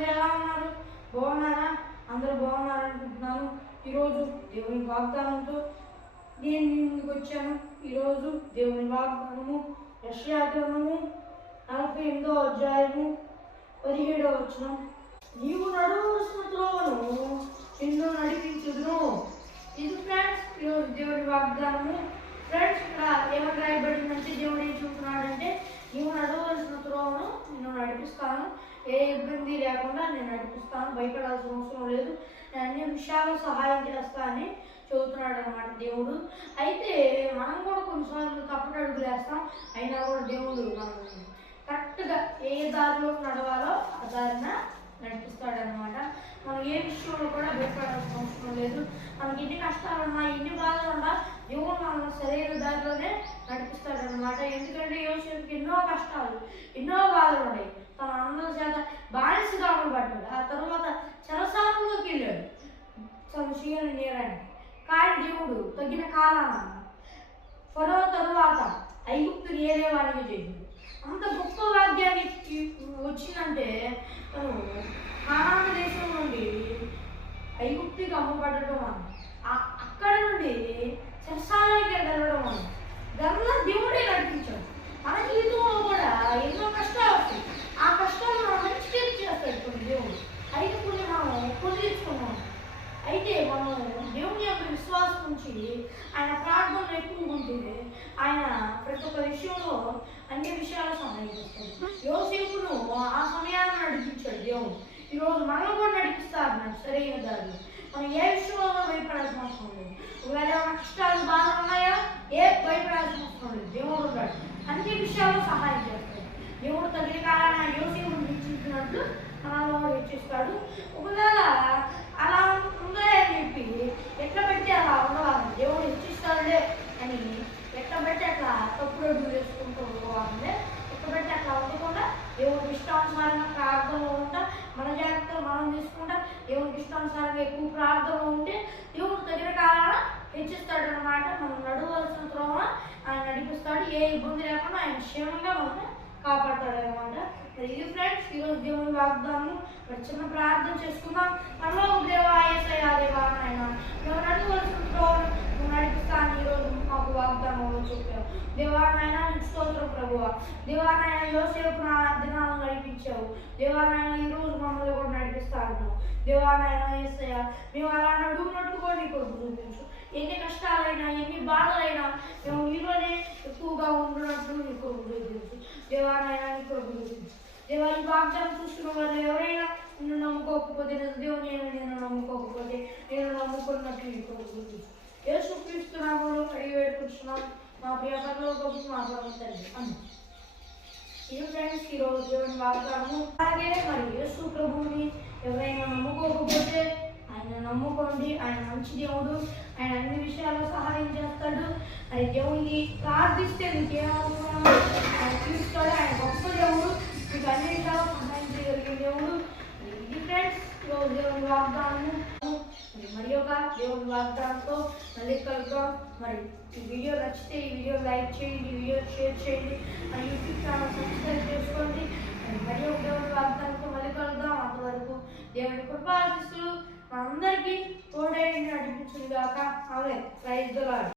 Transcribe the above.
అందరూ ఎలా ఉన్నారు? బాగున్నారా? అందరూ బాగున్నారనుకుంటున్నాను. ఈరోజు దేవుని వాగ్దానంతో నేను మీ ముందుకు వచ్చాను. ఈరోజు దేవుని వాగ్దానము యెషయా గ్రంథము 48వ అధ్యాయము 17వ వచనం. నీవు నడవలసిన త్రోవను నిన్ను నడిపించుదును. ఇది ఫ్రెండ్స్ ఈరోజు దేవుని వాగ్దానము. ఫ్రెండ్స్ ఇక్కడ ఏమని రాయబడిందంటే దేవుడు ఏం చూస్తున్నాడంటే నీవు నడవలసిన త్రోవను నిన్ను నడిపిస్తాను, ఏ ఇబ్బంది లేకుండా నేను నడిపిస్తాను, భయపడాల్సిన అవసరం లేదు, నేను అన్ని విషయాలు సహాయం చేస్తా అని చెబుతున్నాడు అనమాట దేవుడు. అయితే మనం కూడా కొన్నిసార్లు తప్పుడు అడుగులు వేస్తాం, అయినా కూడా దేవుడు మనం కరెక్ట్గా ఏ దారిలో నడవాలో ఆ దారిన నడిపిస్తాడనమాట. మనం ఏ విషయంలో కూడా భయపడాల్సిన అవసరం లేదు. మనకి ఎన్ని కష్టాలు ఉన్నా ఎన్ని బాధలు ఉన్నా దేవుడు మనం సరైన దారిలోనే నడిపిస్తాడనమాట. ఎందుకంటే యోసేపుకి ఎన్నో కష్టాలు ఎన్నో బాధలు ఉన్నాయి. తన అన్నల చేత బానిసగా అమ్మబడ్డాడు, ఆ తర్వాత చెరసాలలోకి వెళ్ళాడు తన చేయని నేరానికి. కానీ దేవుడు తగిన కాలాన ఫరో తరువాత ఐగుప్తుని ఏలేవానికి చేసింది. అంత గొప్ప వాగ్యానికి వచ్చిందంటే తను కానాను దేశం నుండి ఐగుప్తికి అమ్మబడటం అని, అక్కడ నుండి చెరసాలకి వెళ్ళడం అని దానిలో దేవుడే నడిపించాడు. మన జీవితంలో కూడా ఎన్నో కష్టాలు వస్తాయి. ఆ కష్టాలు మనం మంచిగా చేస్తాడు కొన్ని దేవుడు. అయితే కొన్ని మనం పొందించుకున్నాం. అయితే మనం దేవుని యొక్క విశ్వాసం నుంచి ఆయన ప్రార్థనలు ఎక్కువ ఉంటుంది. ఆయన ప్రతి ఒక్క విషయంలో అన్ని విషయాలు సహాయం చేస్తాడు. యోసేపును ఆ సమయాన్ని నడిపించాడు దేవుడు. ఈరోజు మనం కూడా నడిపిస్తారు నాకు సరైన దారి. మనం ఏ విషయంలో భయపడాల్సిన అవసరం లేదు. ఒకవేళ మన కష్టాలు బాధలు ఉన్నాయా ఏ భయపడాల్సిన అవసరం లేదు. దేవుడు ఉన్నాడు, అన్ని విషయాల్లో సహాయం చేస్తాడు. దేవుడు తగిన కాలాన యోసేపును హెచ్చించినట్లు మనలో హెచ్చిస్తాడు. ఒకవేళ అలా ఉందా అని చెప్పి ఎట్లా పెడితే అలా ఉండవాలి, దేవుడు హెచ్చిస్తాడులే అని ఎట్లా పెడితే అట్లా తప్పుడు అడుగులు వేసుకుంటూ పోవాలంటే ఎట్లా పెడితే అట్లా ఉండకుండా దేవుడికి ఇష్టానుసారంగా ప్రార్థనలో ఉంటా, మన జాగ్రత్తలు మనం తీసుకుంటా, దేవుడికి ఇష్టానుసారంగా ఎక్కువ ప్రార్థనలో ఉంటే దేవుడు తగిన కాలాన హెచ్చిస్తాడు అనమాట. మనం నడవలసిన త్రోవ ఆయన నడిపిస్తాడు. ఏ ఇబ్బంది లేకుండా ఆయన క్షేమంగా మనల్ని కాపాడతాడు అనమాట. ఇది ఫ్రెండ్స్ ఈరోజు దేవుని వాగ్దానం. మరి చిన్న ప్రార్థన చేసుకుందాం. మనలో దేవా యేసయ్యా దేవా నాయన నువ్వు నడవలసిన త్రోవను నువ్వు నడిపిస్తాను ఈరోజు మాకు వాగ్దానంలో చెప్పావు. దేవా నాయన నీకు స్తోత్రం ప్రభువా. దేవా నాయన యోసేపు నా దినాలను నడిపించావు. దేవా నాయన ఈరోజు మమ్మల్ని కూడా నడిపిస్తాను. దేవా నాయన యేసయ్యా మేము అలా నడువునట్టు కూడా నీకు చూపించు. ఎన్ని కష్టాలైనా ఎన్ని బాధలైనా మేము నీలోనే ఎక్కువగా ఉండునట్లు నీకు చూపించు. దేవా నాయన నీకు చూపించు. దేవా ఈ వాగ్దానం చూస్తున్న వాళ్ళు ఎవరైనా నిన్ను నమ్ముకోకపోతే దేవుని నేను నమ్ముకోకపోతే నేను నమ్ముకున్నట్లు నీకు చూపించు. యేసుక్రీస్తు నామములో అడిగి వేడుకుంటున్నాం మా ప్రియ పరలోకపు మా తండ్రి అన్న. ఇది ఫ్రెండ్స్ ఈరోజు దేవుని వాగ్దానము. అలాగే మరి యేసు ప్రభువుని ఎవరైనా నమ్ముకోకపోతే ఆయన నమ్ముకోండి. ఆయన మంచి దేవుడు, ఆయన అన్ని విషయాల్లో సహాయం చేస్తాడు. మరి దేవునికి ప్రార్థిస్తే మీకు ఏమవుతుందో ఆయన తీరుస్తాడు. ఆయన గొప్ప దేవుడు, మీకు అన్ని విషయాలు సహాయం చేయగలిగే దేవుడు. ఇది ఫ్రెండ్స్ ఈరోజు దేవుని వాగ్దానము. మరి ఒక దేవుని వాగ్దానంతో మళ్ళీ కలుద్దాం. మరి ఈ వీడియో నచ్చితే ఈ వీడియో లైక్ చేయండి, ఈ వీడియో షేర్ చేయండి, మన యూట్యూబ్ ఛానల్ సబ్స్క్రైబ్ చేసుకోండి. మరి ఒక దేవుని వాగ్దానంతో మళ్ళీ కలుద్దాం. అంతవరకు దేవుని కృపా ఆశీస్సులు మనందరికీ తోడై నడిపించుగాక. ఆమేన్. Praise the lord.